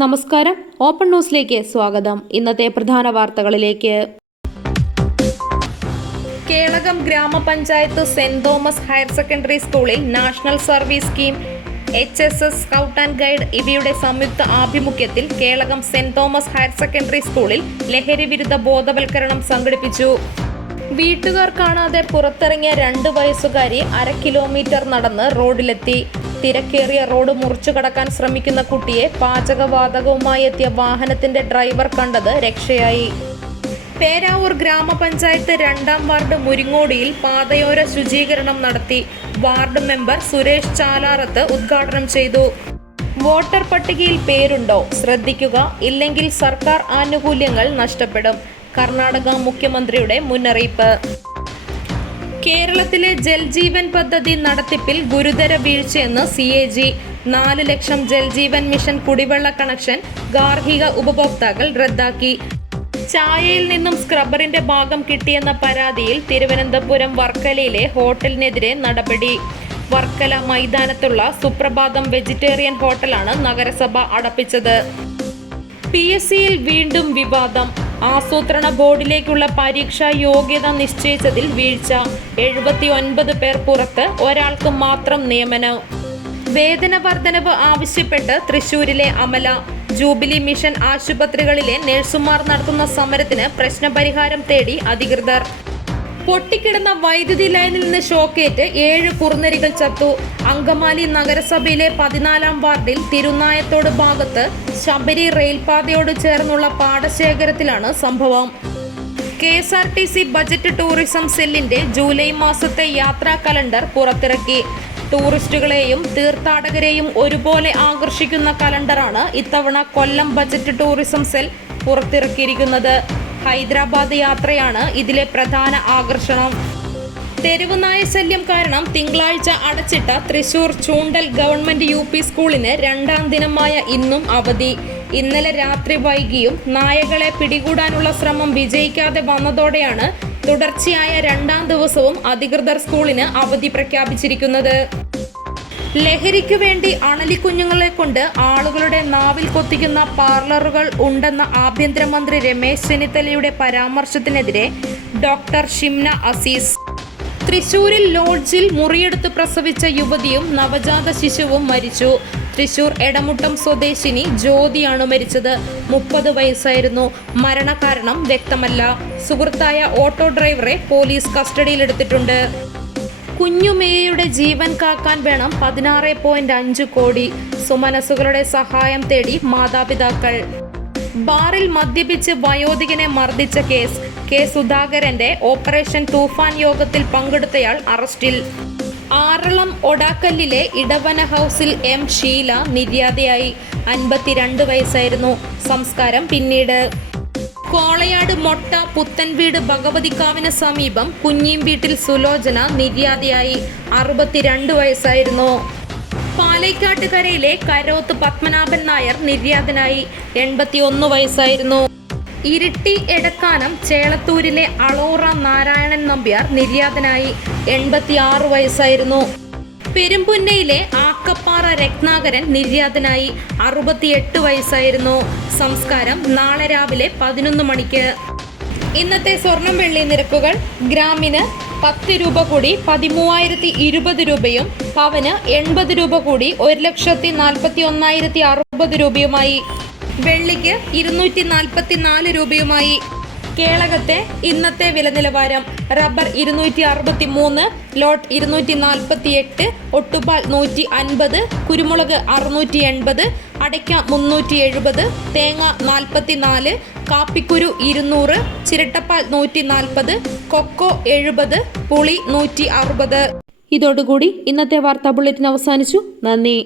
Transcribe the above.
നമസ്കാരം, ഓപ്പൺ ന്യൂസിലേക്ക് സ്വാഗതം. ഇന്നത്തെ പ്രധാന വാർത്തകളിലേക്ക്. കേളകം ഗ്രാമപഞ്ചായത്ത് സെന്റ് തോമസ് ഹയർ സെക്കൻഡറി സ്കൂളിൽ national service scheme, HSS scout and guide ഇവയുടെ സംയുക്ത ആഭിമുഖ്യത്തിൽ Kelakam saint Thomas higher secondary സ്കൂളിൽ ലഹരി വിരുദ്ധ ബോധവൽക്കരണം സംഘടിപ്പിച്ചു. വീട്ടുകാർ കാണാതെ പുറത്തിറങ്ങിയ 2 വയസ്സുകാരി 1/2 കിലോമീറ്റർ നടന്ന് റോഡിലെത്തി. തിരക്കേറിയ റോഡ് മുറിച്ചു കടക്കാൻ ശ്രമിക്കുന്ന കുട്ടിയെ പാചകവാതകവുമായി എത്തിയ വാഹനത്തിന്റെ ഡ്രൈവർ കണ്ടത് രക്ഷയായി. പേരാവൂർ ഗ്രാമപഞ്ചായത്ത് 2-ാം വാർഡ് മുരിങ്ങോടിയിൽ പാതയോര ശുചീകരണം നടത്തി. വാർഡ് മെമ്പർ സുരേഷ് ചാലാറത്ത് ഉദ്ഘാടനം ചെയ്തു. വോട്ടർ പട്ടികയിൽ പേരുണ്ടോ? ശ്രദ്ധിക്കുക, ഇല്ലെങ്കിൽ സർക്കാർ ആനുകൂല്യങ്ങൾ നഷ്ടപ്പെടും. കർണാടക മുഖ്യമന്ത്രിയുടെ മുന്നറിയിപ്പ്. കേരളത്തിലെ ജൽജീവൻ പദ്ധതി നടത്തിപ്പിൽ ഗുരുതര വീഴ്ചയെന്ന് CAG. 4 ലക്ഷം ജൽജീവൻ മിഷൻ കുടിവെള്ള കണക്ഷൻ ഗാർഹിക ഉപഭോക്താക്കൾ റദ്ദാക്കി. ചായയിൽ നിന്നും സ്ക്രബറിന്റെ ഭാഗം കിട്ടിയെന്ന പരാതിയിൽ തിരുവനന്തപുരം വർക്കലയിലെ ഹോട്ടലിനെതിരെ നടപടി. വർക്കല മൈതാനത്തുള്ള സുപ്രഭാതം വെജിറ്റേറിയൻ ഹോട്ടലാണ് നഗരസഭ അടപ്പിച്ചത്. PSCയിൽ വീണ്ടും വിവാദം. ആസൂത്രണ ബോർഡിലേക്കുള്ള പരീക്ഷാ യോഗ്യത നിശ്ചയിച്ചതിൽ വീഴ്ച. 79 പേർ പുറത്ത്, ഒരാൾക്ക് മാത്രം നിയമനം. വേതന വർധനവ് ആവശ്യപ്പെട്ട് തൃശൂരിലെ അമല. ജൂബിലി മിഷൻ ആശുപത്രികളിലെ നഴ്സുമാർ നടത്തുന്ന സമരത്തിന് പ്രശ്നപരിഹാരം തേടി അധികൃതർ. പൊട്ടിക്കിടന്ന വൈദ്യുതി ലൈനിൽ നിന്ന് ഷോക്കേറ്റ് 7 കുറുനരികൾ ചത്തു. അങ്കമാലി നഗരസഭയിലെ 14-ാം വാർഡിൽ തിരുനായത്തോട് ഭാഗത്ത് ശബരി റെയിൽപാതയോട് ചേർന്നുള്ള പാടശേഖരത്തിലാണ് സംഭവം. KSRTC ബജറ്റ് ടൂറിസം സെല്ലിന്റെ ജൂലൈ മാസത്തെ യാത്രാ കലണ്ടർ പുറത്തിറക്കി. ടൂറിസ്റ്റുകളെയും തീർത്ഥാടകരെയും ഒരുപോലെ ആകർഷിക്കുന്ന കലണ്ടറാണ് ഇത്തവണ കൊല്ലം ബജറ്റ് ടൂറിസം സെൽ പുറത്തിറക്കിയിരിക്കുന്നത്. ഹൈദരാബാദ് യാത്രയാണ് ഇതിലെ പ്രധാന ആകർഷണം. തെരുവുനായ ശല്യം കാരണം തിങ്കളാഴ്ച അടച്ചിട്ട തൃശൂർ ചൂണ്ടൽ ഗവൺമെന്റ് UP സ്കൂളിന് 2-ാം ദിനമായ ഇന്നും അവധി. ഇന്നലെ രാത്രി വൈകിയും നായകളെ പിടികൂടാനുള്ള ശ്രമം വിജയിക്കാതെ വന്നതോടെയാണ് തുടർച്ചയായ 2-ാം ദിവസവും അധികൃതർ സ്കൂളിന് അവധി പ്രഖ്യാപിച്ചിരിക്കുന്നത്. ലഹരിക്കു വേണ്ടി അണലിക്കുഞ്ഞുങ്ങളെ കൊണ്ട് ആളുകളുടെ നാവിൽ കൊത്തിക്കുന്ന പാർലറുകൾ ഉണ്ടെന്ന ആഭ്യന്തരമന്ത്രി രമേശ് ചെന്നിത്തലയുടെ പരാമർശത്തിനെതിരെ ഡോക്ടർ ഷിംന അസീസ്. തൃശൂരിൽ ലോഡ്ജിൽ മുറിയെടുത്ത് പ്രസവിച്ച യുവതിയും നവജാത ശിശുവും മരിച്ചു. തൃശൂർ എടമുട്ടം സ്വദേശിനി ജ്യോതിയാണ് മരിച്ചത്. 30 വയസ്സായിരുന്നു. മരണകാരണം വ്യക്തമല്ല. സുഹൃത്തായ ഓട്ടോ ഡ്രൈവറെ പോലീസ് കസ്റ്റഡിയിലെടുത്തിട്ടുണ്ട്. കുഞ്ഞുമേയയുടെ ജീവൻ കാക്കാൻ വേണം 16.5 കോടി. സുമനസുകളുടെ സഹായം തേടി മാതാപിതാക്കൾ. ബാറിൽ മദ്യപിച്ച് വയോധികനെ മർദ്ദിച്ച കേസ്. K സുധാകരന്റെ ഓപ്പറേഷൻ തൂഫാൻ യോഗത്തിൽ പങ്കെടുത്തയാൾ അറസ്റ്റിൽ. ആറളം ഒടാക്കല്ലിലെ ഇടവന ഹൗസിൽ M ഷീല നിര്യാതയായി. 52 വയസ്സായിരുന്നു. സംസ്കാരം പിന്നീട്. കോളയാട് മൊട്ട പുത്തൻവീട് ഭഗവതിക്കാവിന് സമീപം കുഞ്ഞീം വീട്ടിൽ സുലോചന നിര്യാതയായി. 62 വയസ്സായിരുന്നു. പാലക്കാട്ടുകരയിലെ കരോത്ത് പത്മനാഭൻ നായർ നിര്യാതനായി. 81 വയസ്സായിരുന്നു. ഇരിട്ടി എടക്കാനം ചേളത്തൂരിലെ അളോറ നാരായണൻ നമ്പ്യാർ നിര്യാതനായി. 86 വയസ്സായിരുന്നു. പെരുമ്പുന്നയിലെ ആക്കപ്പാറ രത്നാകരൻ നിര്യാതനായി. 68 വയസ്സായിരുന്നു. സംസ്കാരം നാളെ രാവിലെ 11 മണിക്ക്. ഇന്നത്തെ സ്വർണം വെള്ളി നിരക്കുകൾ. ഗ്രാമിന് 10 രൂപ കൂടി 13,020 രൂപയും പവന് 80 രൂപ കൂടി 1,41,060 രൂപയുമായി. വെള്ളിക്ക് 244 രൂപയുമായി. കേളകത്തെ ഇന്നത്തെ വില നിലവാരം. റബ്ബർ 263, ലോട്ട് 248, ഒട്ടുപാൽ 150, കുരുമുളക് 680, അടയ്ക്ക 370, തേങ്ങ 44, കാപ്പിക്കുരു 200, ചിരട്ടപ്പാൽ 140, കൊക്കോ 70, പുളി 160. ഇതോടുകൂടി ഇന്നത്തെ വാർത്താ ബുള്ളറ്റിൻ അവസാനിച്ചു. നന്ദി.